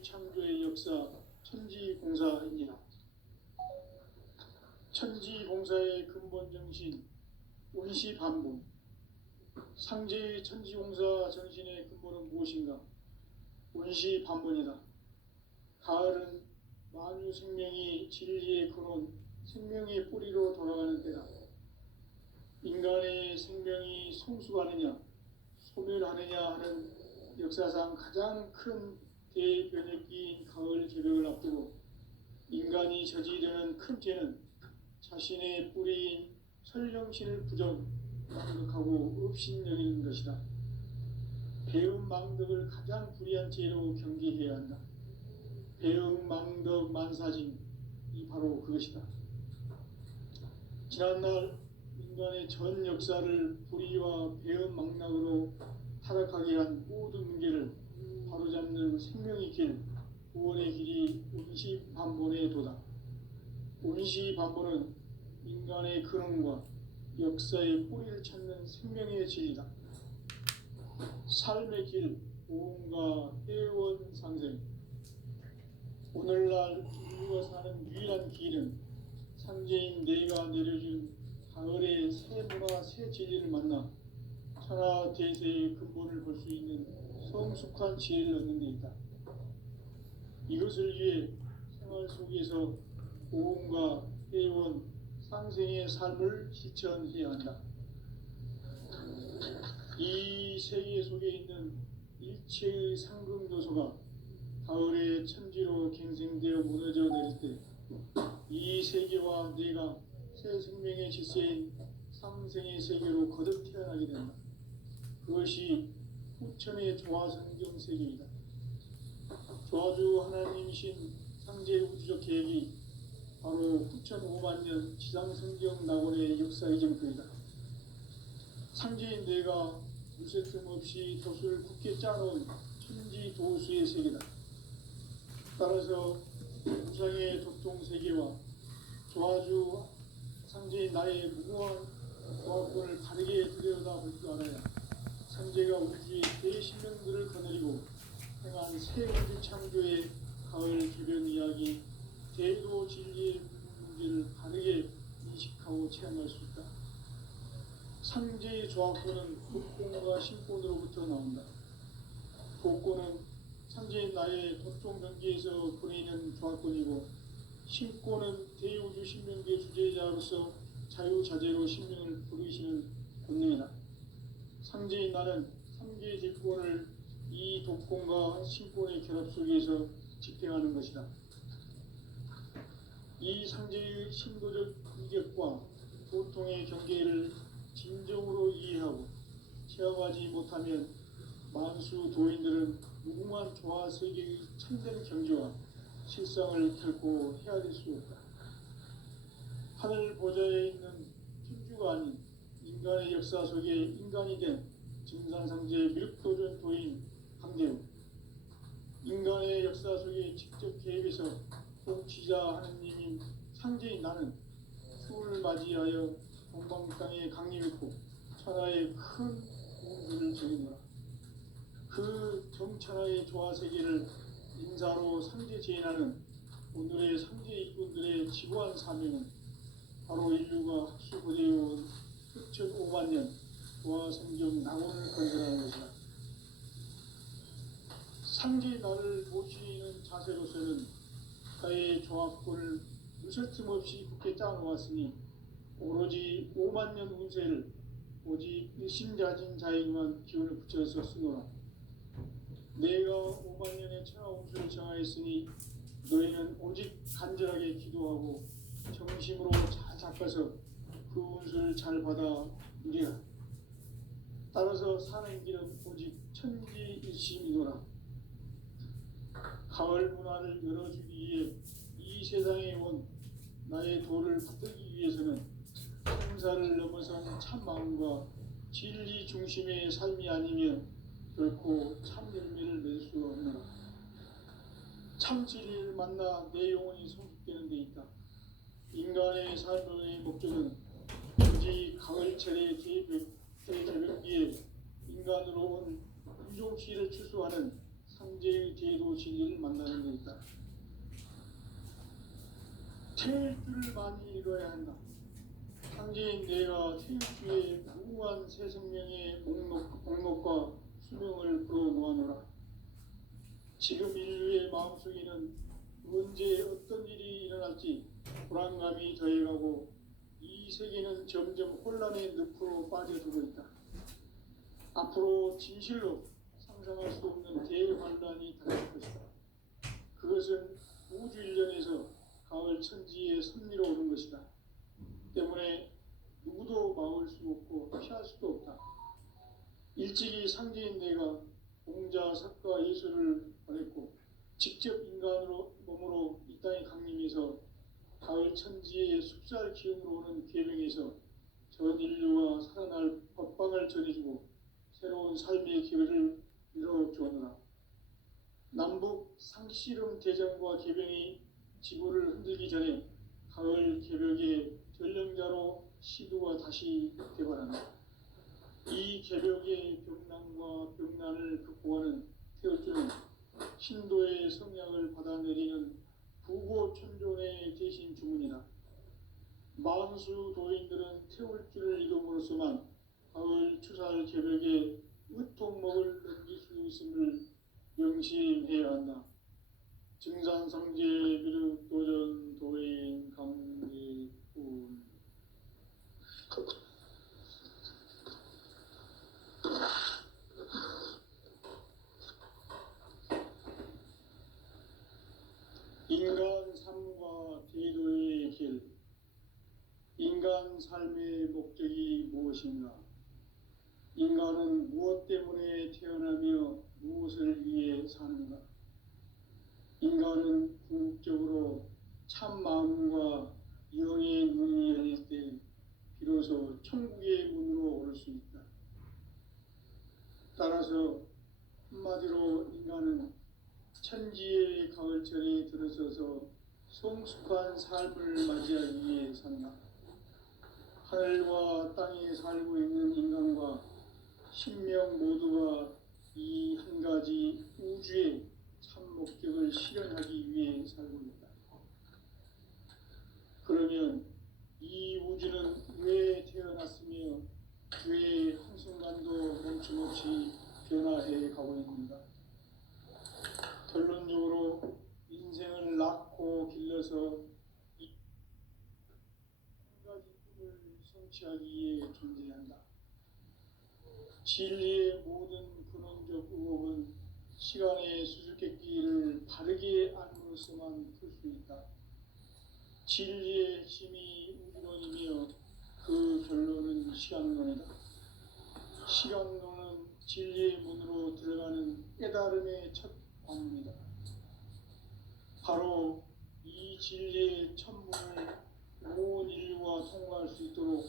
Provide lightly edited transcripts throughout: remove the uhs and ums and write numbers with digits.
우주 창조의 역사 천지봉사입니다. 천지봉사의 근본 정신 원시반복. 상제의 천지봉사 정신의 근본은 무엇인가? 원시반복이다. 가을은 만유 생명이 진리의 근원, 생명의 뿌리로 돌아가는 때다. 인간의 생명이 성숙하느냐, 소멸하느냐 하는 역사상 가장 큰 대변혁기인 가을 개벽을 앞두고 인간이 저지르는 큰 죄는 자신의 뿌리인 설령신을 부정망덕하고 업신여기는 것이다. 배은망덕을 가장 불의한 죄로 경계해야 한다. 배은망덕 만사징이 바로 그것이다. 지난날 인간의 전 역사를 불의와 배은망락으로 타락하게 한 모든 문제를 바로잡는 생명의 길, 구원의 길이 원시반본의 도다. 원시반본은 인간의 근원과 역사의 뿌리를 찾는 생명의 진리다. 삶의 길, 보험과 회원 상생. 오늘날 인류가 사는 유일한 길은 상제인 내가 내려준 가을의 새 문화, 새 진리를 만나 천하 대세의 근본을 볼 수 있는 성숙한 지혜를 얻는 데 있다. 이것을 위해 생활 속에서 보험과 회원, 상생의 삶을 실천해야 한다. 이 세계 속에 있는 일체의 상금도서가 가을의 천지로 갱생되어 무너져 내릴 때 이 세계와 내가 새 생명의 질서인 상생의 세계로 거듭 태어나게 된다. 그것이 후천의 조화성경 세계이다. 조화주 하나님이신 상제 우주적 계획이 바로 후천 5만 년 지상성경 낙원의 역사의 정표이다. 상제인 내가 무쇠 틈 없이 돛을 굳게 짜놓은 천지 도수의 세계다. 따라서 우상의 도통 세계와 조화주 상제인 나의 무궁한 조화권을 다르게 들여다볼 줄 알아야 상제가 우주의 대신명들을 거느리고 행한 새 우주 창조의 가을 개변 이야기, 대도 진리의 문제를 바르게 인식하고 체험할 수 있다. 상제의 조화권은 복권과 신권으로부터 나온다. 복권은 상제인 나의 도통 경계에서 보내는 조화권이고, 신권은 대우주 신명계 주제자로서 자유자재로 신명을 부르시는 권능이다. 상제인 나는 3개의 질권을 이 독권과 신권의 결합 속에서 집행하는 것이다. 이 상제의 신도적 이격과 보통의 경계를 진정으로 이해하고 체험하지 못하면 만수 도인들은 무궁한 조화 세계의 참된 경지와 실상을 결코 헤아릴 수 없다. 하늘 보좌에 있는 천주가 아닌 인간의 역사 속에 인간이 된 증산상제 밀도전 도인 강제우, 인간의 역사 속에 직접 개입해서 통치자 하느님인 상제인 나는 추운을 맞이하여 동방 땅에 강림했고 천하의 큰 공주를 지니노라. 그 정천하의 조화세계를 인사로 상제 제인하는 오늘의 상제 일꾼들의 지구한 사명은 바로 인류가 학수고대해온 수천 5만 년 조화성경 낙원을 건설하는 것이다. 상제 나를 모시는 자세로서는 가의 조합권을 무설틈 없이 굳게 짜놓았으니 오로지 5만 년 운세를 오직 일심자진 자에게만 기운을 붙여서 쓰노라. 내가 5만 년의 천하 운수를 정하였으니 너희는 오직 간절하게 기도하고 정심으로 잘 닦아서 그 운수를 잘 받아 누리라. 따라서 사는 길은 오직 천지일심이노라. 가을 문화를 열어주기 위해 이 세상에 온 나의 도를 받들기 위해서는 생사를 넘어선 참 마음과 진리 중심의 삶이 아니면 결코 참 열매를 맺을 수가 없노라. 참 진리를 만나 내 영혼이 성숙되는 데 있다. 인간의 삶의 목적은 오직 가을철의 대개벽기에 인간으로 온 인종시를 추수하는 상제의 제도 진리를 만나는 것이다. 태일주를 많이 읽어야 한다. 상제인 내가 태일주의 무궁한 새 생명의 목록과 수명을 풀어놓아노라. 지금 인류의 마음속에는 언제 어떤 일이 일어날지 불안감이 더해가고 이 세계는 점점 혼란의 늪으로 빠져들고 있다. 앞으로 진실로 상상할 수 없는 대환란이 닥칠 것이다. 그것은 우주 일련에서 가을 천지에 선미로 오는 것이다. 때문에 누구도 막을 수 없고 피할 수도 없다. 일찍이 상제인 내가 공자, 석가, 예수를 보냈고 직접 인간으로 몸으로 이 땅에 강림해서 가을 천지의 숲살 기운으로 오는 계명에서 전 인류가 살아날 법방을 전해주고 새로운 삶의 기회를 열어주었노라. 남북 상씨름 대전과 계병이 지구를 흔들기 전에 가을 개벽의 전령자로 시두가 다시 개발한다. 이 개벽의 병난과 병난을 극복하는 태어주는 신도의 성약을 받아내리는 부고천존의 대신 주문이다. 만수 도인들은 태울주를 이름으로서만 가을 추살 개벽에 으통목을 넘길 수 있음을 명심해야 한다. 증산상제 비륵 도전 도인 강대군. 인간 삶과 제도의 길. 인간 삶의 목적이 무엇인가? 인간은 무엇 때문에 태어나며 무엇을 위해 사는가? 인간은 궁극적으로 참 마음과 영의 눈이 열릴 때 비로소 천국의 문으로 오를 수 있다. 따라서 한마디로 인간은 천지의 가을철에 들어서서 성숙한 삶을 맞이하기 위해 산다. 하늘과 땅에 살고 있는 인간과 신명 모두가 이 한 가지 우주의 참 목적을 실현하기 위해 살고 있다. 그러면 이 우주는 왜 태어났으며 왜 한순간도 멈춤없이 변화해 가고 있는가? 결론적으로 인생을 낳고 길러서 이 한 가지 꿈을 성취하기 위해 존재한다. 진리의 모든 근원적 의혹은 시간의 수수께끼를 바르게 알므로서만 풀 수 있다. 진리의 핵심이 우주론이며 그 결론은 시간론이다. 시간론은 진리의 문으로 들어가는 깨달음의 첫 관문이다. 바로 이 진리의 천문을 온 인류가 통과할 수 있도록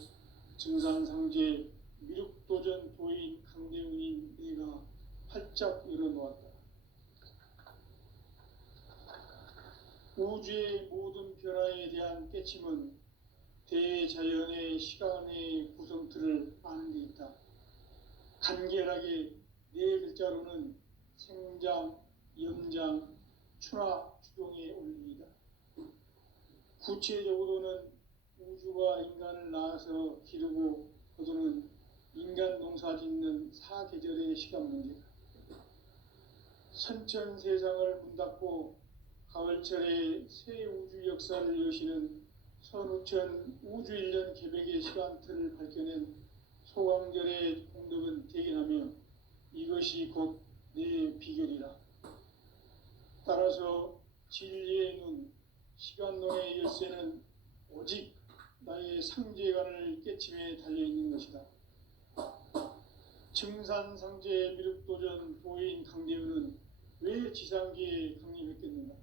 증산상제 미륵도전 도인 강대훈인 내가 활짝 열어놓았다. 우주의 모든 변화에 대한 깨침은 대자연의 시간의 구성틀을 아는 데 있다. 간결하게 네 글자로는 생장, 염장, 추나, 추동의 원리이다. 구체적으로는 우주가 인간을 낳아서 기르고 거두는 인간 농사 짓는 사계절의 시간 문제다. 선천 세상을 문 닫고 가을철에 새 우주 역사를 여시는 선우천 우주 1년 개백의 시간틀을 밝혀낸 소강절의 공덕은 대견하며 이것이 곧 내 비결이라. 따라서 진리의 눈, 시간론의 열쇠는 오직 나의 상제관을 깨침에 달려있는 것이다. 증산상제 미륵도전 도인 강대훈은 왜 지상계에 강림했겠는가?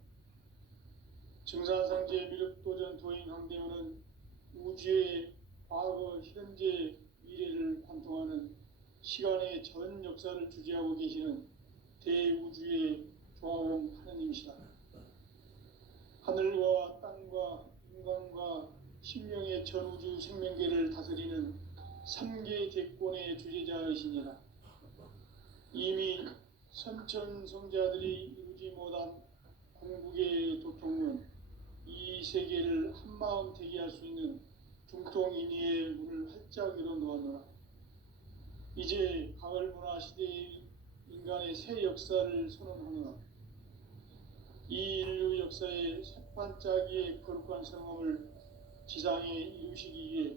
증산상제 미륵도전 도인 강대훈은 우주의 과거, 현재, 미래를 관통하는 시간의 전 역사를 주재하고 계시는 대우주의 조화원 하느님이시다. 하늘과 땅과 인간과 신명의 전우주 생명계를 다스리는 3개 대권의 주재자이시니라. 이미 선천 성자들이 이루지 못한 궁극의 도통은 이 세계를 한마음 되게 할 수 있는 중통인의의 문을 활짝 열어 놓았노라. 이제 가을 문화 시대의 인간의 새 역사를 선언하노라. 이 인류 역사의 새판짜기의 거룩한 성함을 지상에 이루시기 위해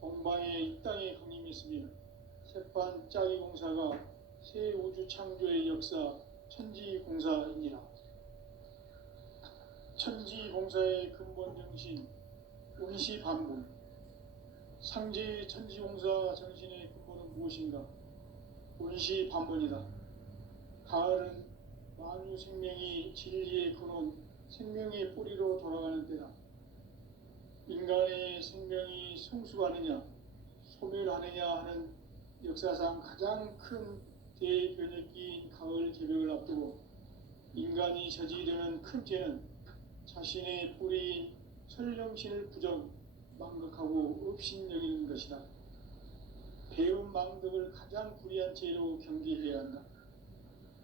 동방의 이 땅에 강림했으며 새판짜기 공사가 새 우주 창조의 역사 천지공사이니라. 천지공사의 근본 정신 운시반분. 상제의 천지공사 정신의 근본은 무엇인가? 운시반분이다. 가을은 만유 생명이 진리의 근원, 생명의 뿌리로 돌아가는 때다. 인간의 생명이 성숙하느냐, 소멸하느냐 하는 역사상 가장 큰 대변혁기인 가을 개벽을 앞두고 인간이 저지르는 큰 죄는 자신의 뿌리인 설령신을 부정, 망각하고 업신여기는 것이다. 배움 망덕을 가장 불의한 죄로 경계해야 한다.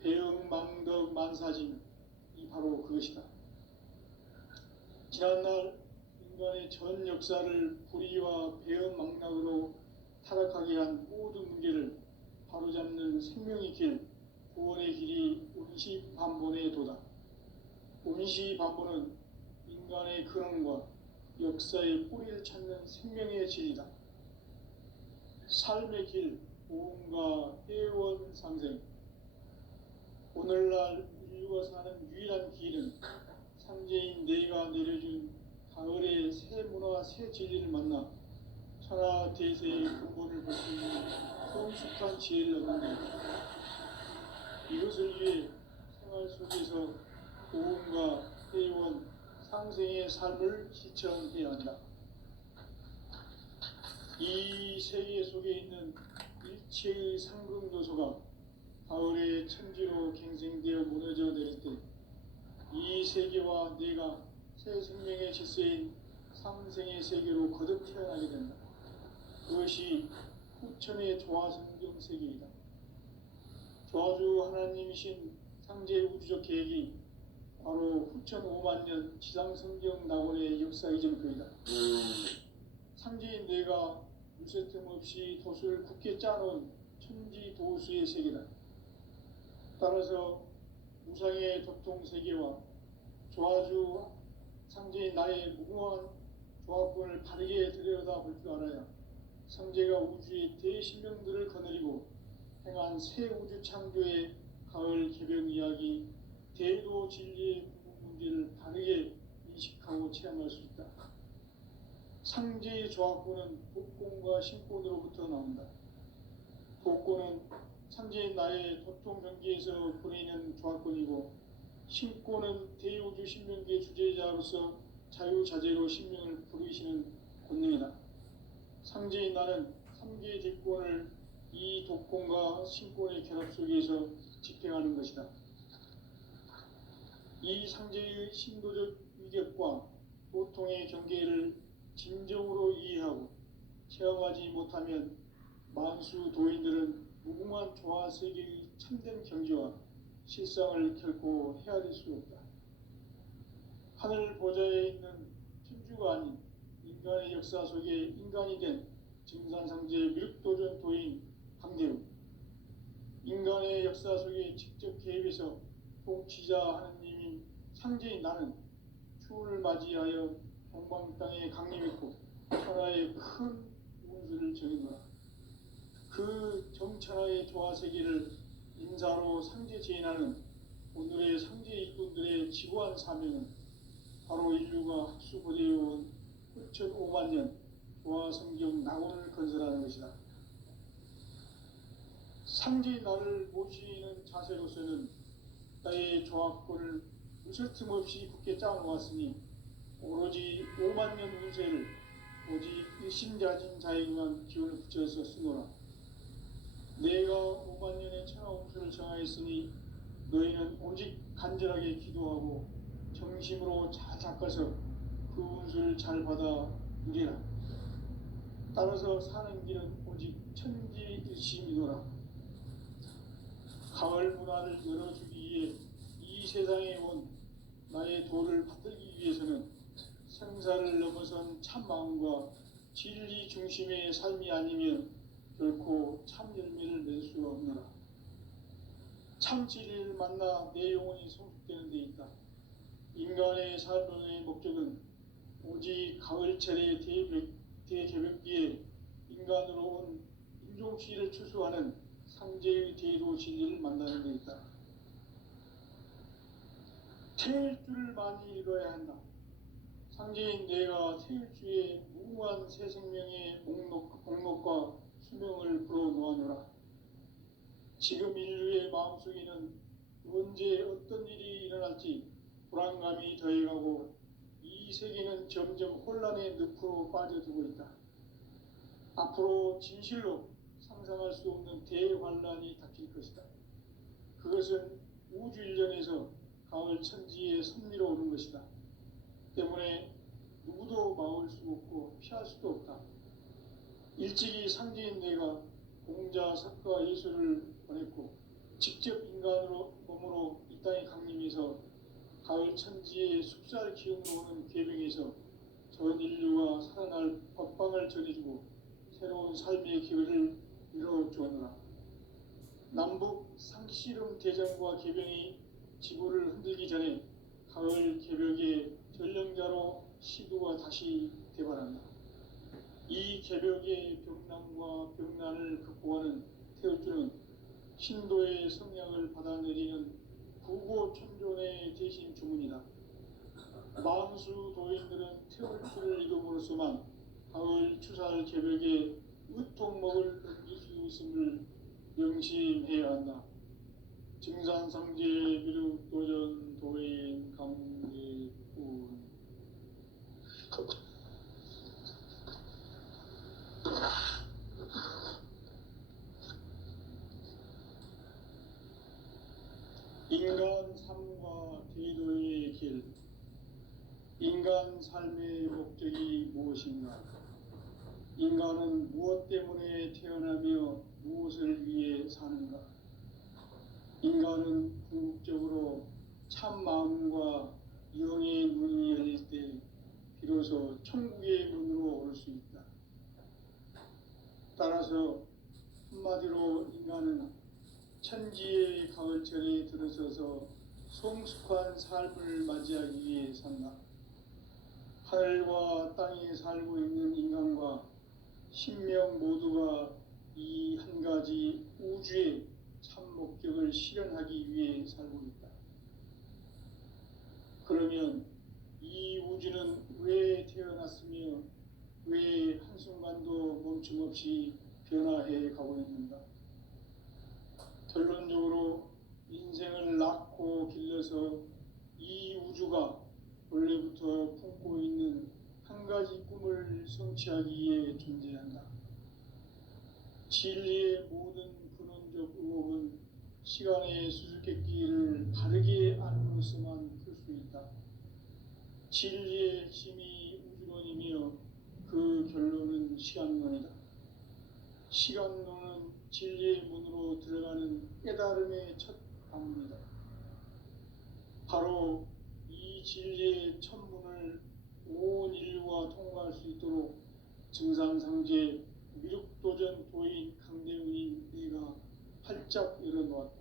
배움 망덕 만사진, 이 바로 그것이다. 지난날 인간의 전 역사를 불의와 배움 망락으로 타락하게 한 모든 문제를 바로잡는 생명의 길, 구원의 길이 운시반본의 도다. 운시반본은 인간의 근원과 역사의 뿌리를 찾는 생명의 진리다. 삶의 길, 보험과 회원 상생. 오늘날 인류가 사는 유일한 길은 상제인 내가 내려준 가을의 새 문화, 새 진리를 만나 천하 대세의 근본을 볼 수 있는 성숙한 지혜를 얻는 것. 이것을 위해 생활 속에서 보험과 회원, 상생의 삶을 실천해야 한다. 이 세계 속에 있는 일체의 상승 요소가 가을의 천지로 갱생되어 무너져 내릴 때 이 세계와 내가 새 생명의 질서인 상생의 세계로 거듭 태어나게 된다. 그것이 후천의 조화성경 세계이다. 조화주 하나님이신 상제 우주적 계획이 바로 후천 5만 년 지상성경 낙원의 역사 이전표이다. 상제인 내가 무쇠틈 없이 돛을 굳게 짜놓은 천지도수의 세계다. 따라서 무상의 도통세계와 조화주 상제인 나의 무궁한 조합권을 바르게 들여다볼 줄 알아야 상제가 우주의 대신명들을 거느리고 행한 새 우주 창조의 가을 개벽 이야기, 대도 진리의 궁극 문제를 바르게 인식하고 체험할 수 있다. 상제의 조합권은 독권과 신권으로부터 나온다. 독권은 상제인 나의 도통 경계에서 보내는 조합권이고, 신권은 대우주 신명기의 주제자로서 자유자재로 신명을 부르시는 권능이다. 상제인 나는 3개의 대권을 이 독권과 신권의 결합 속에서 집행하는 것이다. 이 상제의 신도적 위격과 도통의 경계를 진정으로 이해하고 체험하지 못하면 만수 도인들은 무궁한 조화 세계의 참된 경지와 실상을 결코 헤아릴 수 없다. 하늘 보좌에 있는 천주가 아닌 인간의 역사 속에 인간이 된 증산상제의 미륵도전 도인 강대우, 인간의 역사 속에 직접 개입해서 통치자 하느님인 상제인 나는 추운을 맞이하여 동방 땅에 강림했고 천하의 큰 운수를 정해놓아 그 정천하의 조화세계를 인사로 상제 제인하는 오늘의 상제 일꾼들의 지구한 사명은 바로 인류가 학수고대해온 후천 5만 년 조화성경 낙원을 건설하는 것이다. 상제 나를 모시는 자세로서는 나의 조합권을 무술 틈 없이 굳게 짜놓았으니 오로지 5만 년 운세를 오직 일심자진 자에게만 기운을 붙여서 쓰노라. 내가 5만 년의 천하 운수를 정하였으니 너희는 오직 간절하게 기도하고 정심으로 잘 닦아서 그 운수를 잘 받아 누리라. 따라서 사는 길은 오직 천지일심이노라. 가을 문화를 열어주기 위해 이 세상에 온 나의 도를 받들기 위해서는 생사를 넘어선 참 마음과 진리 중심의 삶이 아니면 결코 참 열매를 낼 수 없노라. 참 진리를 만나 내 영혼이 성숙되는 데 있다. 인간의 삶의 목적은 오직 가을철의 대개벽기에 인간으로 온 인종시를 추수하는 상제의 대도 진리를 만나는 데 있다. 태일 줄을 많이 읽어야 한다. 상제인 내가 태일주의 무궁한 새 생명의 목록과 수명을 불어놓아노라. 지금 인류의 마음속에는 언제 어떤 일이 일어날지 불안감이 더해가고 이 세계는 점점 혼란의 늪으로 빠져들고 있다. 앞으로 진실로 상상할 수 없는 대환란이 닥칠 것이다. 그것은 우주 일련에서 가을 천지의 섭리로 오는 것이다. 때문에 누구도 막을 수 없고 피할 수도 없다. 일찍이 상제인 내가 공자, 석가, 예수를 보냈고 직접 인간으로 몸으로 이 땅에 강림해서 가을 천지의 숲살 기운으로 오는 계명에서 전 인류가 살아날 법방을 전해주고 새로운 삶의 기회를 이뤄주었노라. 남북 상씨름 대전과 계병이 지구를 흔들기 전에 가을 개벽의 전령자로 시도가 다시 대발한다. 이 개벽의 병난과 병난을 극복하는 태울주는 신도의 성향을 받아내리는 부고천존의 대신 주문이다. 만수 도인들은 태울주를 이름으로서만 가을 추살 개벽의 으통목을 넘길 수 있음을 명심해야 한다. 증산상제 비륙 도전 도인 강제군 인간 삶과 대도의 길. 인간 삶의 목적이 무엇인가? 인간은 무엇 때문에 태어나며 무엇을 위해 사는가? 인간은 궁극적으로 참 마음과 영의 문이 열릴 때 비로소 천국의 문으로 오를 수 있다. 따라서 한마디로 인간은 천지의 가을철에 들어서서 성숙한 삶을 맞이하기 위해 산다. 하늘과 땅에 살고 있는 인간과 신명 모두가 이 한 가지 우주의 참 목적을 실현하기 위해 살고 있다. 그러면 이 우주는 왜 태어났으며 왜 한순간도 멈춤없이 변화해 가고 있는가? 결론적으로 인생을 낳고 길러서 이 우주가 원래부터 품고 있는 한 가지 꿈을 성취하기 위해 존재한다. 진리의 모든 근원적 의혹은 시간의 수수께끼를 바르게 알므로서만 풀 수 있다. 진리의 핵심이 우주론이며 그 결론은 시간론이다. 시간론은 진리의 문으로 들어가는 깨달음의 첫 방문이다. 바로 이 진리의 첫 문을 온 인류가 통과할 수 있도록 증산상제 미륵도전 도인 강대훈인 내가 활짝 열어놓았다.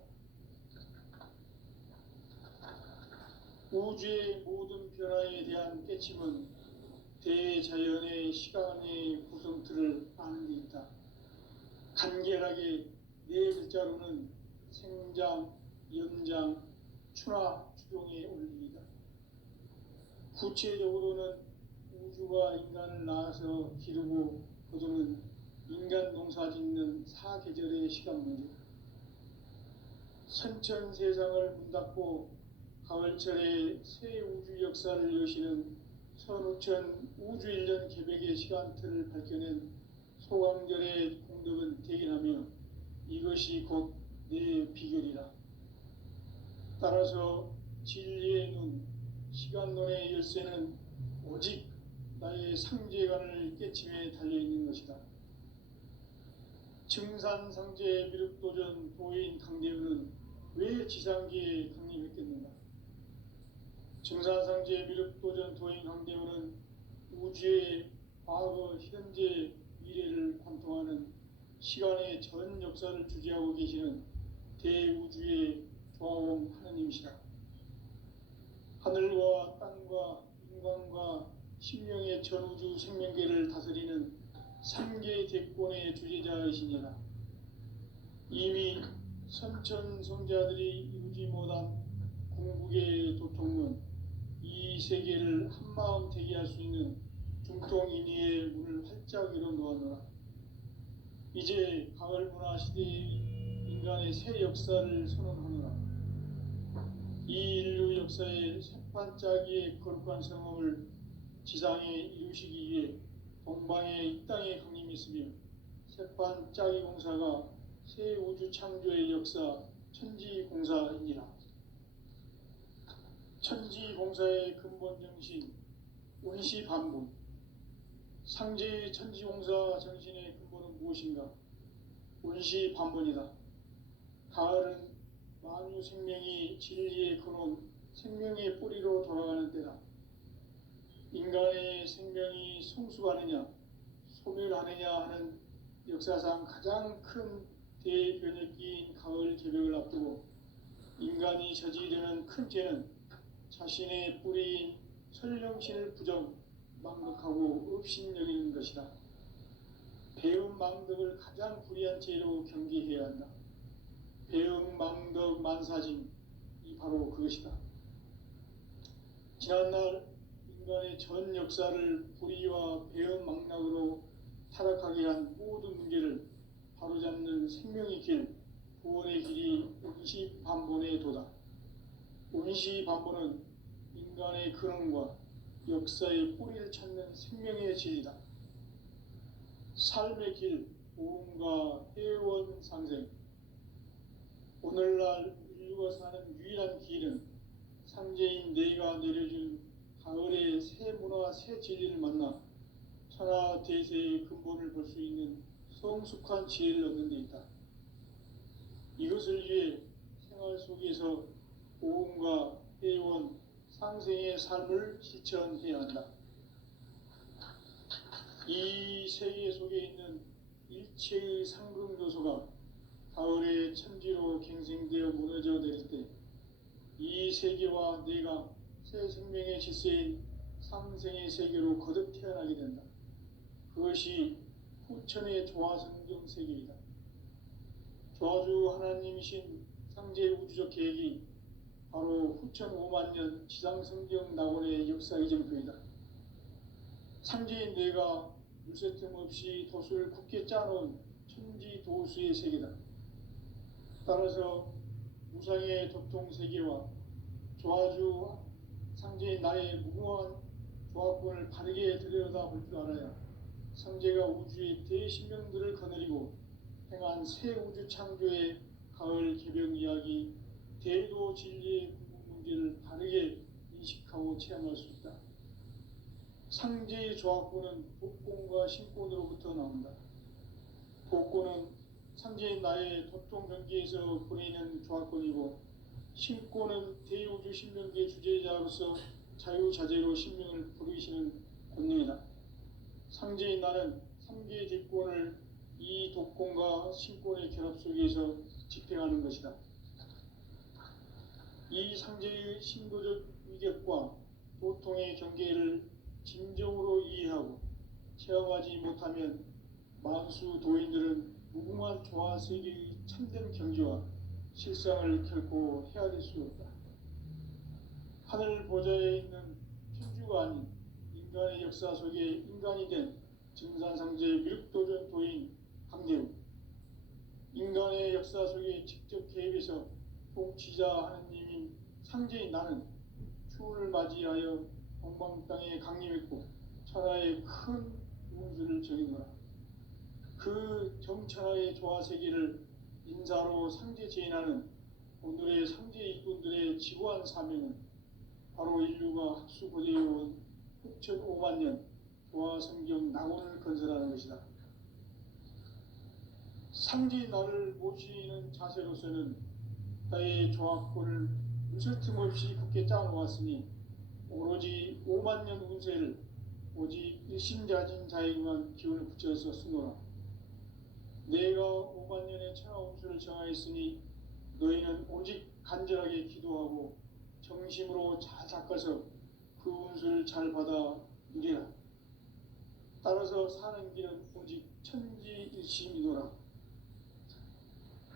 우주의 모든 변화에 대한 깨침은 대자연의 시간의 구성틀을 아는 데 있다. 간결하게 네 글자로는 생장, 연장, 추나 추동의 원리이다. 구체적으로는 우주가 인간을 낳아서 기르고 거두는 인간 농사 짓는 사계절의 시간 문제. 선천 세상을 문 닫고 가을철에 새 우주 역사를 여시는 선우천 우주 1년 개벽의 시간틀을 밝혀낸 소강절의 공덕은 대견하며 이것이 곧 내 비결이라. 따라서 진리의 눈, 시간론의 열쇠는 오직 나의 상제관을 깨침에 달려있는 것이다. 증산상제 미륵도전 도인 강대훈은 왜 지상계에 강림했겠는가? 증산상제 미륵도전 도인 강대원은 우주의 과거, 현재, 미래를 관통하는 시간의 전 역사를 주재하고 계시는 대우주의 조화원 하느님이시다. 하늘과 땅과 인간과 신명의 전우주 생명계를 다스리는 삼계 대권의 주재자이시니라. 이미 선천성자들이 이루지 못한 궁극의 도통은 이 세계를 한마음 되게 할 수 있는 중통인의의 문을 활짝 열어 놓았노라. 이제 가을 문화 시대의 인간의 새 역사를 선언하노라. 이 인류 역사의 새판짜기의 거룩한 성험을 지상에 이루시기 위해 동방의 이 땅에 강림했으며 새판짜기 공사가 새 우주 창조의 역사 천지공사이니라. 천지공사의 근본 정신 운시반본. 상제의 천지공사 정신의 근본은 무엇인가? 운시반본이다. 가을은 만유 생명이 진리의 근원, 생명의 뿌리로 돌아가는 때다. 인간의 생명이 성숙하느냐, 소멸하느냐 하는 역사상 가장 큰 대변혁기인 가을 개벽을 앞두고 인간이 저지르는 큰 죄는 자신의 뿌리인 설령신을 부정, 망덕하고 업신여기는 것이다. 배움 망덕을 가장 불의한 죄로 경계해야 한다. 배움 망덕 만사짐이 바로 그것이다. 지난날 인간의 전 역사를 불의와 배움 망락으로 타락하게 한 모든 문제를 바로잡는 생명의 길, 구원의 길이 운시반본의 도다. 운시반본은 인간의 근원과 역사의 뿌리를 찾는 생명의 진리다. 삶의 길, 보험과 회원 상생. 오늘날 인류가 사는 유일한 길은 상제인 내가 내려준 가을의 새 문화, 새 진리를 만나 천하 대세의 근본을 볼 수 있는 성숙한 지혜를 얻는 데 있다. 이것을 위해 생활 속에서 보험과 회원, 상생의 삶을 실천해야 한다. 이 세계 속에 있는 일체의 상금 요소가 가을의 천지로 갱생되어 무너져 내릴 때 이 세계와 내가 새 생명의 질서인 상생의 세계로 거듭 태어나게 된다. 그것이 후천의 조화성경 세계이다. 조화주 하나님이신 상제 우주적 계획이 바로 후천 5만년 지상성경 낙원의 역사 이정표이다. 상제인 내가 물새틈 없이 도수를 굳게 짜놓은 천지도수의 세계다. 따라서 무상의 도통세계와 조화주 상제인 나의 무궁한 조화권을 바르게 들여다볼 줄 알아야 상제가 우주의 대신명들을 거느리고 행한 새 우주 창조의 가을 개벽 이야기, 대도 진리의 궁극 문제를 바르게 인식하고 체험할 수 있다. 상제의 조화권은 복권과 신권으로부터 나온다. 복권은 상제인 나의 도통 경계에서 보내는 조화권이고, 신권은 대우주 신명계 주제자로서 자유자재로 신명을 부르시는 권능이다. 상제인 나는 3개의 대권을 이 독권과 신권의 결합 속에서 집행하는 것이다. 이 상제의 신도적 위격과 도통의 경계를 진정으로 이해하고 체험하지 못하면 만수 도인들은 무궁한 조화 세계의 참된 경지와 실상을 결코 헤아릴 수 없다. 하늘 보좌에 있는 천주가 아닌 인간의 역사 속에 인간이 된 증산상제 미륵도전 도인 강대우, 인간의 역사 속에 직접 개입해서 통치자 하느님인 상제인 나는 추운을 맞이하여 동방 땅에 강림했고 천하의 큰 운수를 정해노라. 그 정천하의 조화 세계를 인사로 상제 제인하는 오늘의 상제 일꾼들의 지고한 사명은 바로 인류가 학수고대해온 후천 5만년 조화 성경 낙원을 건설하는 것이다. 상제인 나를 모시는 자세로서는 나의 조합권을 무설틈 없이 굳게 짜놓았으니 오로지 5만 년 운세를 오직 일심자진 자에게만 기운을 붙여서 쓰노라. 내가 5만 년의 천하 운수를 정하였으니 너희는 오직 간절하게 기도하고 정심으로 잘 닦아서 그 운수를 잘 받아 누리라. 따라서 사는 길은 오직 천지일심이노라.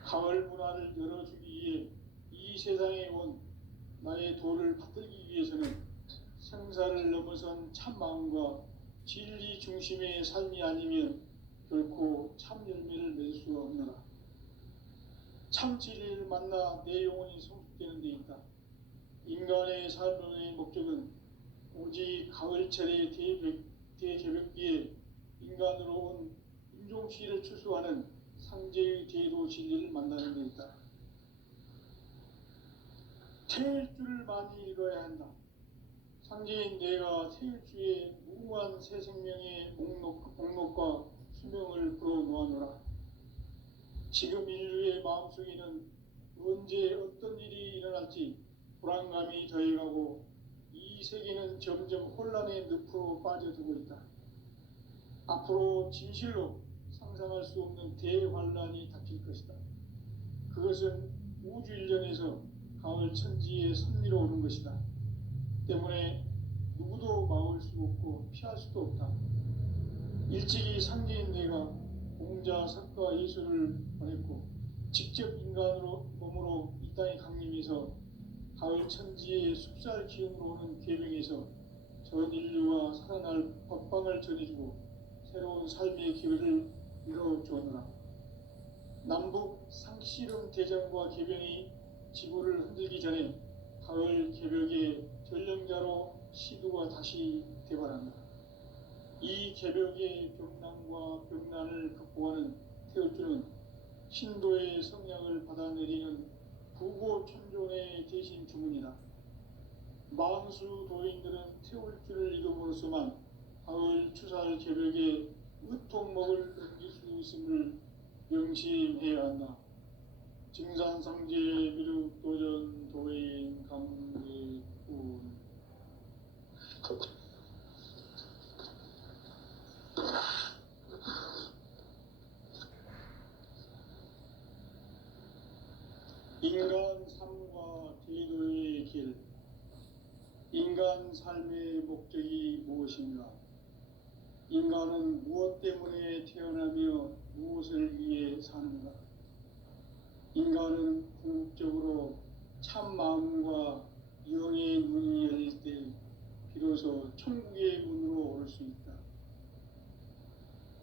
가을 문화를 열어주기 위해 이 세상에 온 나의 도를 받들기 위해서는 생사를 넘어선 참 마음과 진리 중심의 삶이 아니면 결코 참 열매를 맺을 수가 없노라. 참 진리를 만나 내 영혼이 성숙되는 데 있다. 인간의 삶의 목적은 오직 가을철의 대개벽기에 인간으로 온 인종시를 추수하는 상제의 대도 진리를 만나는 데 있다. 태일주를 많이 읽어야 한다. 상제인 내가 태일주의 무궁한 새 생명의 목록과 수명을 불어놓아노라. 지금 인류의 마음속에는 언제 어떤 일이 일어날지 불안감이 더해가고 이 세계는 점점 혼란의 늪으로 빠져들고 있다. 앞으로 진실로 상상할 수 없는 대환란이 닥칠 것이다. 그것은 우주 일련에서 가을 천지의 섭리로 오는 것이다. 때문에 누구도 막을 수 없고 피할 수도 없다. 일찍이 상제인 내가 공자, 석가, 예수를 보냈고 직접 인간으로 몸으로 이 땅에 강림해서 가을 천지의 숲살 기운으로 오는 계명에서 전 인류와 살아날 법방을 전해주고 새로운 삶의 기회를 이뤄주었노라. 남북 상씨름 대전과 개병이 지구를 흔들기 전에 가을 개벽의 전령자로 시두가 다시 대발한다. 이 개벽의 벽난과 벽난을 극복하는 태울주는 신도의 성량을 받아내리는 부고천존의 대신 주문이다. 만수 도인들은 태울주를 이름으로서만 가을 추살 개벽에 으통목을 넘길 수 있음을 명심해야 한다. 증산상제 미륵도전 도인 강대군. 인간 삶과 대도의 길. 인간 삶의 목적이 무엇인가? 인간은 무엇 때문에 태어나며 무엇을 위해 사는가? 인간은 궁극적으로 참 마음과 영의 문이 열릴 때 비로소 천국의 문으로 오를 수 있다.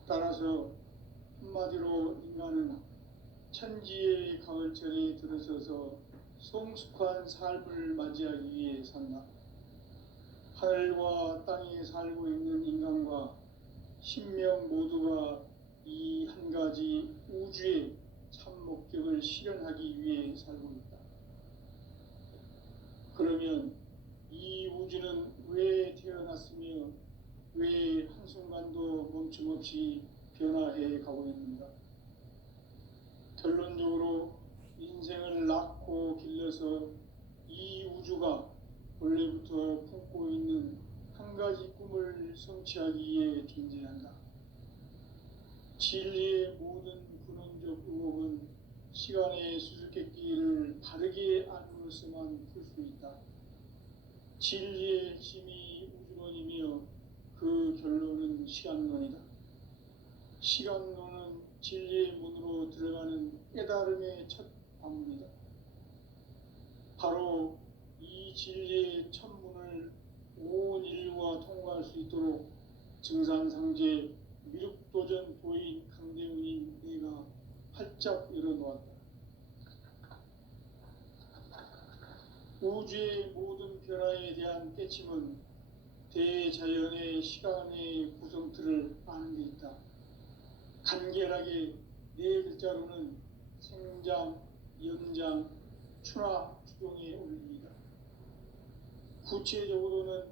따라서 한마디로 인간은 천지의 가을철에 들어서서 성숙한 삶을 맞이하기 위해 산다. 하늘과 땅에 살고 있는 인간과 신명 모두가 이 한 가지 우주의 참 목적을 실현하기 위해 살고 있다. 그러면 이 우주는 왜 태어났으며 왜 한순간도 멈춤없이 변화해 가고 있는가? 결론적으로 인생을 낳고 길러서 이 우주가 원래부터 품고 있는 한 가지 꿈을 성취하기 위해 존재한다. 진리의 모든 근원적 의혹은 시간의 수수께끼를 바르게 알므로서만 풀 수 있다. 진리의 핵심이 우주론이며 그 결론은 시간론이다. 시간론은 진리의 문으로 들어가는 깨달음의 첫 방문이다. 바로 이 진리의 첫 문을 온 인류가 통과할 수 있도록 증산상제 미륵도전 도인 강대훈인 내가 활짝 열어놓았다. 우주의 모든 변화에 대한 깨침은 대자연의 시간의 구성틀을 아는 데 있다. 간결하게 네 글자로는 생장, 연장, 추나, 추동의 원리이다. 구체적으로는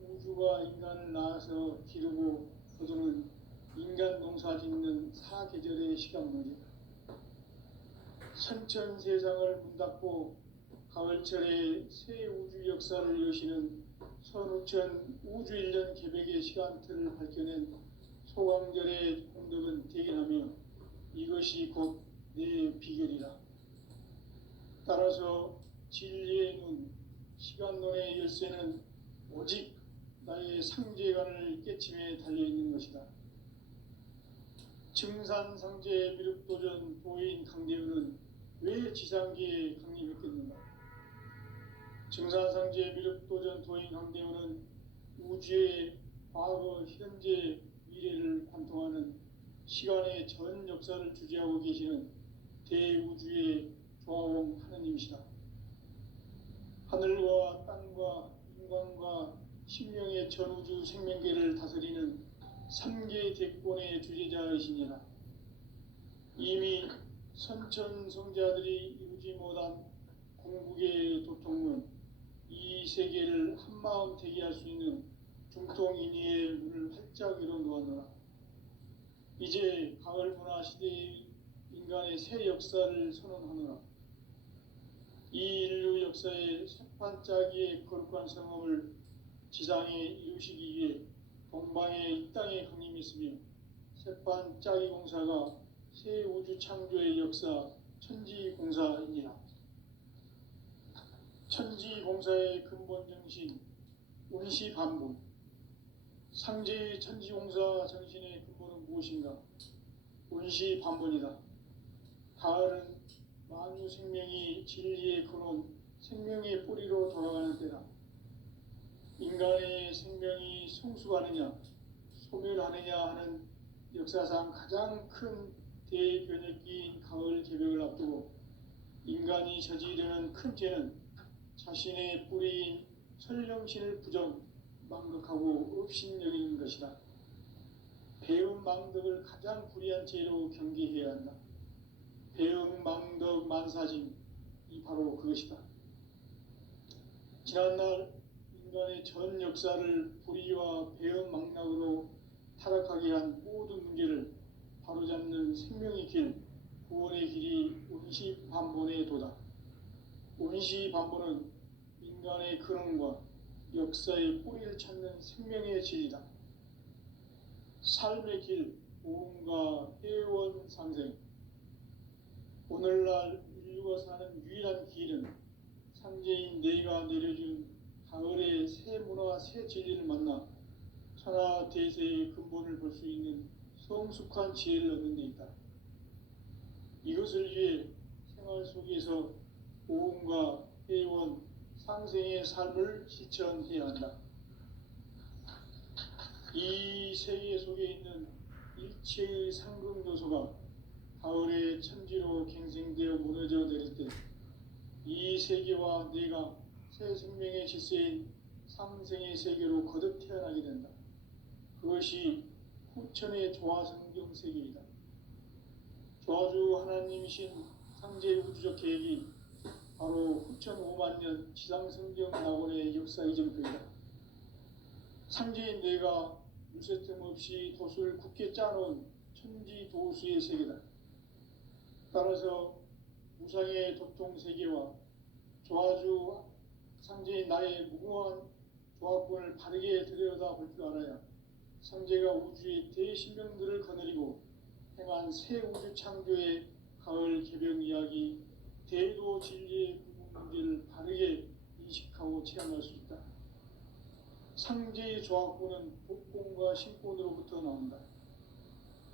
우주가 인간을 낳아서 기르고 거두는 인간 농사 짓는 사계절의 시간론이다. 선천 세상을 문닫고 가을철에 새 우주 역사를 여시는 선우천 우주일년 개백의 시간틀을 밝혀낸 소강절의 공덕은 대견하며 이것이 곧 내 비결이라. 따라서 진리의 눈, 시간론의 열쇠는 오직 나의 상제관을 깨침에 달려있는 것이다. 증산상제 미륵도전 도인 강대우는 왜 지상계에 강림했겠는가? 증산상제 미륵도전 도인 강대우는 우주의 과거, 현재, 미래를 관통하는 시간의 전 역사를 주재하고 계시는 대우주의 조화원 하느님이시다. 하늘과 땅과 인간과 신명의 전우주 생명계를 다스리는 삼계 대권의 주재자이시니라. 이미 선천성자들이 이루지 못한 공국의 도통은 이 세계를 한마음 대기할 수 있는 중통인의의 문을 활짝 열어 놓았노라. 이제 가을 문화 시대의 인간의 새 역사를 선언하노라. 이 인류 역사의 새판짜기의 거룩한 성험을 지상에 이루시기 위해 동방의 이 땅에 강림했으며 새판짜기 공사가 새 우주 창조의 역사 천지공사이니라. 천지공사의 근본 정신 운시반본. 상제의 천지공사 정신의 근본은 무엇인가? 운시반본이다. 가을은 만유 생명이 진리의 근원, 생명의 뿌리로 돌아가는 때다. 인간의 생명이 성숙하느냐, 소멸하느냐 하는 역사상 가장 큰 대변혁기인 가을 개벽을 앞두고 인간이 저지르는 큰 죄는 자신의 뿌리인 설령신을 부정, 망덕하고 업신여기는 것이다. 배움 망덕을 가장 불의한 죄로 경계해야 한다. 배움 망덕 만사진, 이 바로 그것이다. 지난날 인간의 전 역사를 불의와 배움 망락으로 타락하게 한 모든 문제를 바로잡는 생명의 길, 구원의 길이 운시반본의 도다. 운시반본은 인간의 근원과 역사의 뿌리를 찾는 생명의 진리다. 삶의 길, 오음과 회원 상생. 오늘날 인류가 사는 유일한 길은 상제인 내가 내려준 가을의 새 문화, 새 진리를 만나 천하 대세의 근본을 볼 수 있는 성숙한 지혜를 얻는 데 있다. 이것을 위해 생활 속에서 오음과 회원, 상생의 삶을 실천해야 한다. 이 세계 속에 있는 일체의 상금 요소가 가을의 천지로 갱생되어 무너져 내릴 때 이 세계와 내가 새 생명의 질서인 상생의 세계로 거듭 태어나게 된다. 그것이 후천의 조화성경 세계이다. 조화주 하나님이신 상제 우주적 계획이 바로 후천 5만 년 지상성경 낙원의 역사 이전표이다. 상제인 내가 물새틈 없이 도수를 굳게 짜놓은 천지 도수의 세계다. 따라서 무상의 도통 세계와 조화주 상제인 나의 무궁한 조화권을 바르게 들여다볼 줄 알아야 상제가 우주의 대신명들을 거느리고 행한 새 우주 창조의 가을 개벽 이야기, 대도 진리의 문제를 바르게 인식하고 체험할 수 있다. 상제의 조화권은 복권과 신권으로부터 나온다.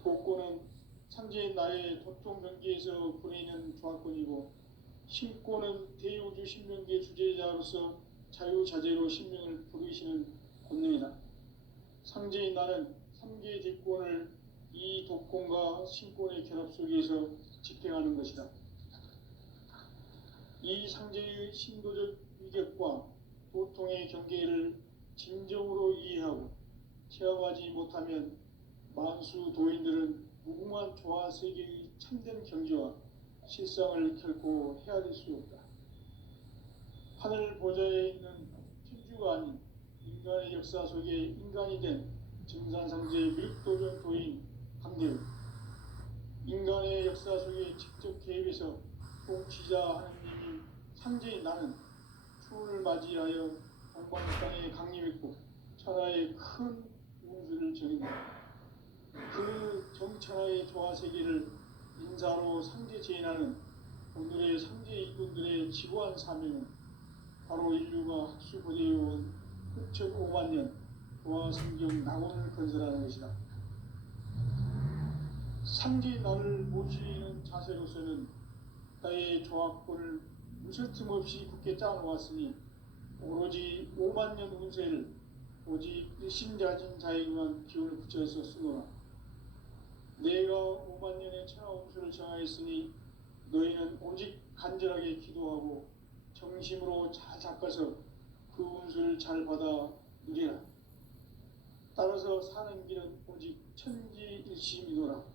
복권은 상제인 나의 도통 경계에서 보내는 조화권이고, 신권은 대우주 신명계 주제자로서 자유자재로 신명을 부르시는 권능이다. 상제인 나는 3개의 대권을 이 독권과 신권의 결합 속에서 집행하는 것이다. 이 상제의 신도적 위격과 도통의 경계를 진정으로 이해하고 체험하지 못하면 만수 도인들은 무궁한 조화 세계의 참된 경지와 실상을 결코 헤아릴 수 없다. 하늘 보좌에 있는 천주가 아닌 인간의 역사 속에 인간이 된 증산상제 미륵도전 도인 강대우, 인간의 역사 속에 직접 개입해서 통치자 하느님이 상제인 나는 추운을 맞이하여 동방 땅에 강림했고 천하의 큰 운수를 정했다. 그 정천하의 조화세계를 인사로 상제 제인하는 오늘의 상제 일꾼들의 지고한 사명은 바로 인류가 학수고대해온 흑천 5만 년 조화성경 낙원을 건설하는 것이다. 상제의 나를 모시는 자세로서는 나의 조합권을 무설틈 없이 굳게 짜놓았으니 오로지 5만 년 운세를 오직 신자진 자에게만 기운을 붙여서 쓰노라. 내가 5만 년의 천하 운수를 정하였으니 너희는 오직 간절하게 기도하고 정심으로 잘 닦아서 그 운수를 잘 받아 누리라. 따라서 사는 길은 오직 천지일심이노라.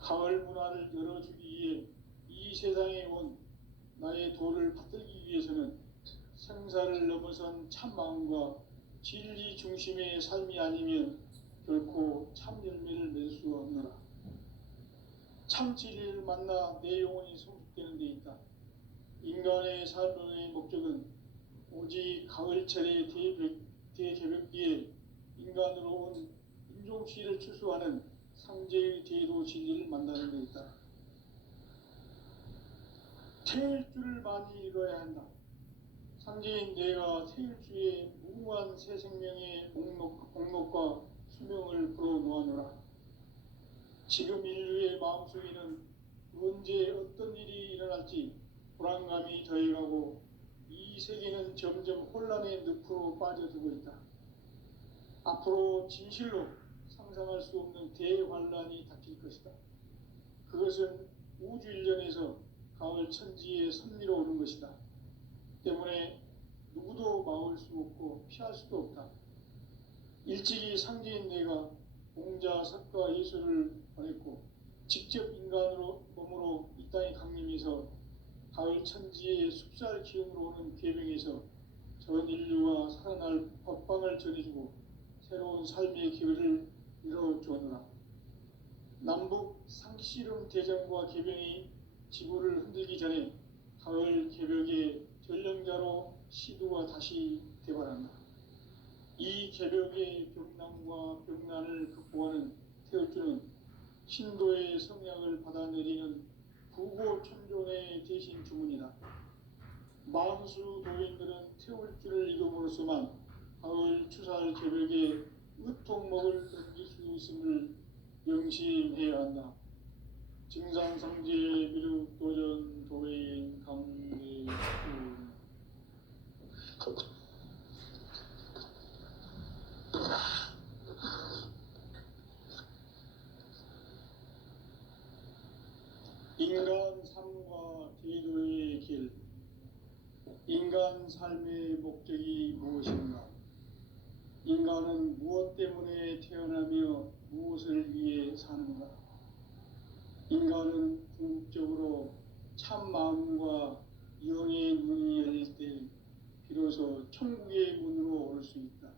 가을 문화를 열어주기 위해 이 세상에 온 나의 도를 받들기 위해서는 생사를 넘어선 참 마음과 진리 중심의 삶이 아니면 결코 참 열매를 맺을 수 없노라. 참 진리를 만나 내 영혼이 성숙되는 데 있다. 인간의 삶의 목적은 오직 가을철의 대개벽기에 인간으로 온 인종시를 추수하는 상제의 대도 진리를 만나는 데 있다. 태일주를 많이 읽어야 한다. 상제인 내가 태일주의 무궁한 새 생명의 목록과 수명을 풀어놓아노라. 지금 인류의 마음속에는 언제 어떤 일이 일어날지 불안감이 더해가고 이 세계는 점점 혼란의 늪으로 빠져들고 있다. 앞으로 진실로 상상할 수 없는 대환란이 닥칠 것이다. 그것은 우주 일련에서 가을 천지에 선미로 오는 것이다. 때문에 누구도 막을 수 없고 피할 수도 없다. 일찍이 상제인 내가 공자, 석가, 예수를 보냈고 직접 인간으로 몸으로 이 땅에 강림해서 가을 천지의 숲살 기운으로 오는 궤병에서 전 인류가 살아날 법방을 전해주고 새로운 삶의 기회를 이뤄주었노라. 남북 상씨름 대전과 개병이 지구를 흔들기 전에 가을 개벽의 전령자로 시두가 다시 대발한다. 이 개벽의 병난과 병난을 극복하는 태울주는 신도의 성약을 받아내리는 부고천존의 대신 주문이다. 만수 도인들은 태울주를 읽음으로써만 가을 추살 개벽의 으통목을 넘길 수 있음을 명심해야 한다. 증산상제 미륵도전 도인 강대군 인간 삶과 대도의 길. 인간 삶의 목적이 무엇인가? 인간은 무엇 때문에 태어나며 무엇을 위해 사는가? 인간은 궁극적으로 참 마음과 영의 문이 열릴 때 비로소 천국의 문으로 올 수 있다.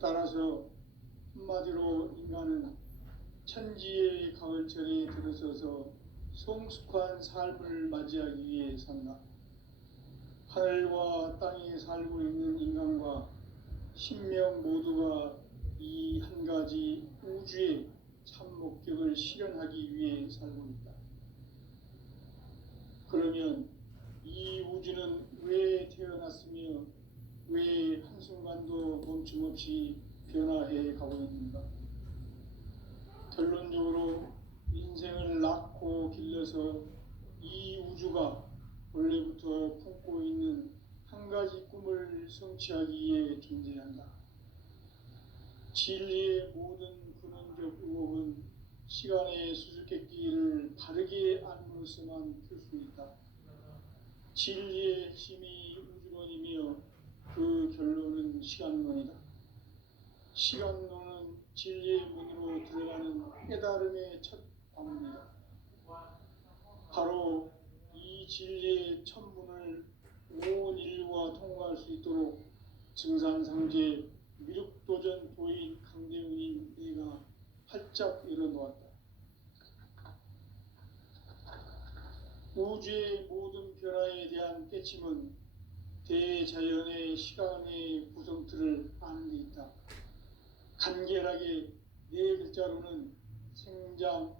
따라서 한마디로 인간은 천지의 가을철에 들어서서 성숙한 삶을 맞이하기 위해 산다. 하늘과 땅에 살고 있는 인간과 신명 모두가 이 한 가지 우주의 참 목적을 실현하기 위해 살고 있다. 그러면 이 우주는 왜 태어났으며 왜 한순간도 멈춤없이 변화해 가고 있는가? 결론적으로 인생을 낳고 길러서 이 우주가 원래부터 품고 있는 한 가지 꿈을 성취하기 위해 존재한다. 진리의 모든 근원적 의혹은 시간의 수수께끼를 바르게 알므로써만 풀 수 있다. 진리의 핵심이 우주론이며 그 결론은 시간론이다. 시간론은 진리의 문으로 들어가는 깨달음의 첫 방문이다. 바로 이 진리의 첫 문을 온 인류가 통과할 수 있도록 증산상제 미륵도전 도인 강대웅인 내가 활짝 열어놓았다. 우주의 모든 변화에 대한 깨침은 대자연의 시간의 구성틀을 아는 데 있다. 간결하게 네 글자로는 생장,